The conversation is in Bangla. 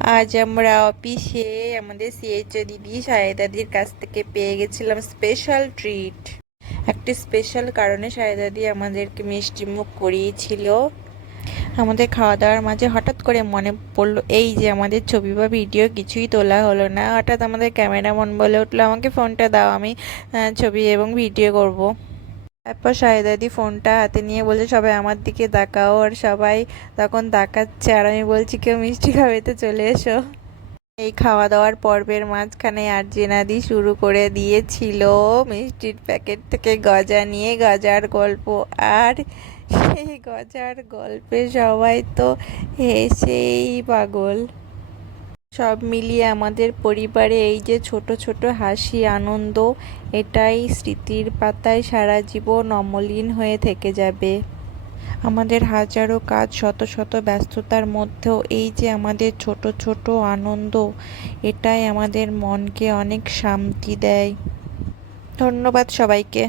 আজ আমরা অফিসে আমাদের সিএইচও দিদি সাহেদাদির কাছ থেকে পেয়ে গেছিলাম স্পেশাল ট্রিট। একটি স্পেশাল কারণে সাহেদাদি আমাদেরকে মিষ্টি মুখ করিয়েছিল। আমাদের খাওয়া দাওয়ার মাঝে হঠাৎ করে মনে পড়লো এই যে আমাদের ছবি বা ভিডিও কিছুই তোলা হলো না। হঠাৎ আমাদের ক্যামেরাম্যান বলে উঠলো, আমাকে ফোনটা দাও, আমি ছবি এবং ভিডিও করব। তারপর শাহেদাদি ফোনটা হাতে নিয়ে বলছে, সবাই আমার দিকে তাকাও। আর সবাই তখন তাকাচ্ছে, আর আমি বলছি কেউ মিষ্টি খাবে তো চলে এসো। এই খাওয়া দাওয়ার পর্বের মাঝখানে আর্জেনাদি শুরু করে দিয়েছিল মিষ্টির প্যাকেট থেকে গজা নিয়ে গজার গল্প। আর সেই গজার গল্পে সবাই তো হেসেই পাগল। সব মিলিয়ে আমাদের পরিবারে এই যে ছোট ছোট হাসি আনন্দ, এটাই স্মৃতির পাতায় সারা জীবন অমলিন হয়ে থেকে যাবে। আমাদের হাজারো কাজ, শত শত ব্যস্ততার মধ্যেও এই যে আমাদের ছোট ছোট আনন্দ, এটাই আমাদের মনকে অনেক শান্তি দেয়। ধন্যবাদ সবাইকে।